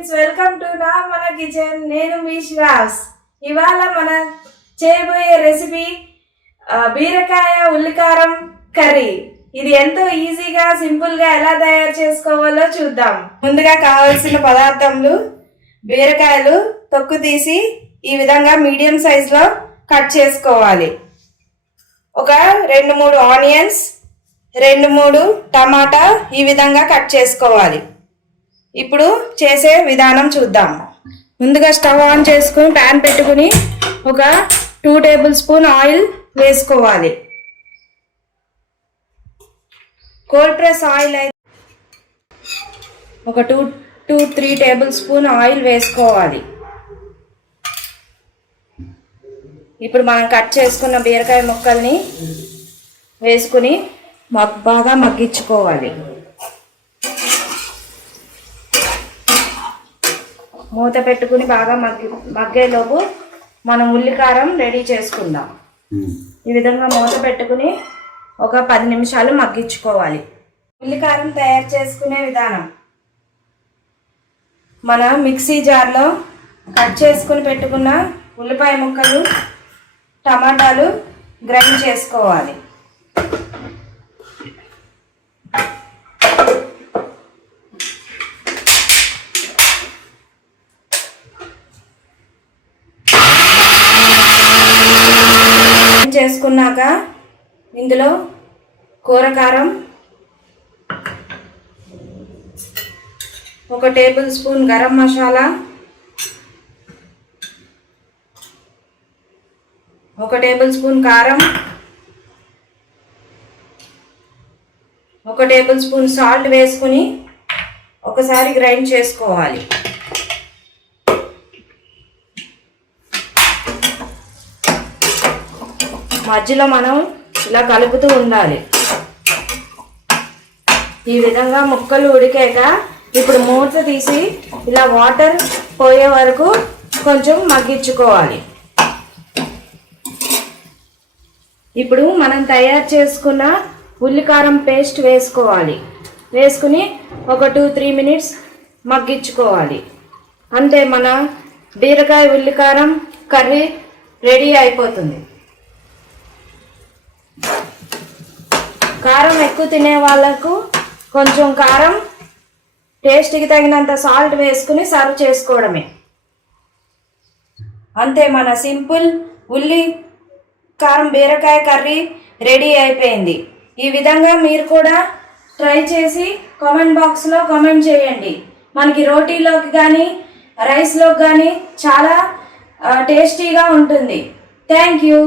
Friends, welcome to నా మన kitchen. నేను మీ శ్రావ్స్. ఇవాళ మన చేయబోయే రెసిపీ బీరకాయ ఉల్లికారం కర్రీ. ఇది ఎంతో ఈజీగా సింపుల్గా ఎలా తయారు చేసుకోవాలో చూద్దాం. ముందుగా కావాల్సిన పదార్థములు: బీరకాయలు తొక్కు తీసి ఈ విధంగా మీడియం సైజులో కట్ చేసుకోవాలి. ఒక 2-3 ఆనియన్స్, 2-3 టమాటా ఈ విధంగా కట్ చేసుకోవాలి. ఇప్పుడు చేసే విధానం చూద్దాం. ముందుగా స్టవ్ ఆన్ చేసుకుని ప్యాన్ పెట్టుకుని ఒక 2 టేబుల్ స్పూన్ ఆయిల్ వేసుకోవాలి. కోల్డ్ ప్రెస్ ఆయిల్ అయితే ఒక 2-3 టేబుల్ స్పూన్ ఆయిల్ వేసుకోవాలి. ఇప్పుడు మనం కట్ చేసుకున్న బీరకాయ ముక్కల్ని వేసుకుని బాగా మగ్గించుకోవాలి. మూత పెట్టుకుని బాగా మగ్గేలోపు మనం ఉల్లికారం రెడీ చేసుకుందాం. ఈ విధంగా మూత పెట్టుకుని ఒక 10 నిమిషాలు మగ్గించుకోవాలి. ఉల్లికారం తయారు చేసుకునే విధానం: మన మిక్సీ జార్లో కట్ చేసుకుని పెట్టుకున్న ఉల్లిపాయ ముక్కలు, టమాటాలు గ్రైండ్ చేసుకోవాలి. చేసుకున్నాక ఇందులో కూరకారం, 1 table spoon garam masala, 1 table spoon కారం, 1 టేబుల్ స్పూన్ సాల్ట్ వేసుకుని ఒకసారి గ్రైండ్ చేసుకోవాలి. మధ్యలో మనం ఇలా కలుపుతూ ఉండాలి. ఈ విధంగా ముక్కలు ఉడికాక ఇప్పుడు మూత తీసి ఇలా వాటర్ పోయే వరకు కొంచెం మగ్గించుకోవాలి. ఇప్పుడు మనం తయారు చేసుకున్న ఉల్లికారం పేస్ట్ వేసుకోవాలి. వేసుకుని ఒక 2-3 మినిట్స్ మగ్గించుకోవాలి. అంతే, మన బీరకాయ ఉల్లికారం కర్రీ రెడీ అయిపోతుంది. కారం ఎక్కువ తినే వాళ్ళకు కొంచెం కారం, టేస్ట్కి తగినంత సాల్ట్ వేసుకుని సర్వ్ చేసుకోవడమే. అంతే, మన సింపుల్ ఉల్లి కారం బీరకాయ కర్రీ రెడీ అయిపోయింది. ఈ విధంగా మీరు కూడా ట్రై చేసి కామెంట్ బాక్స్లో కామెంట్ చేయండి. మనకి రోటీలోకి కానీ రైస్లోకి కానీ చాలా టేస్టీగా ఉంటుంది. Thank you.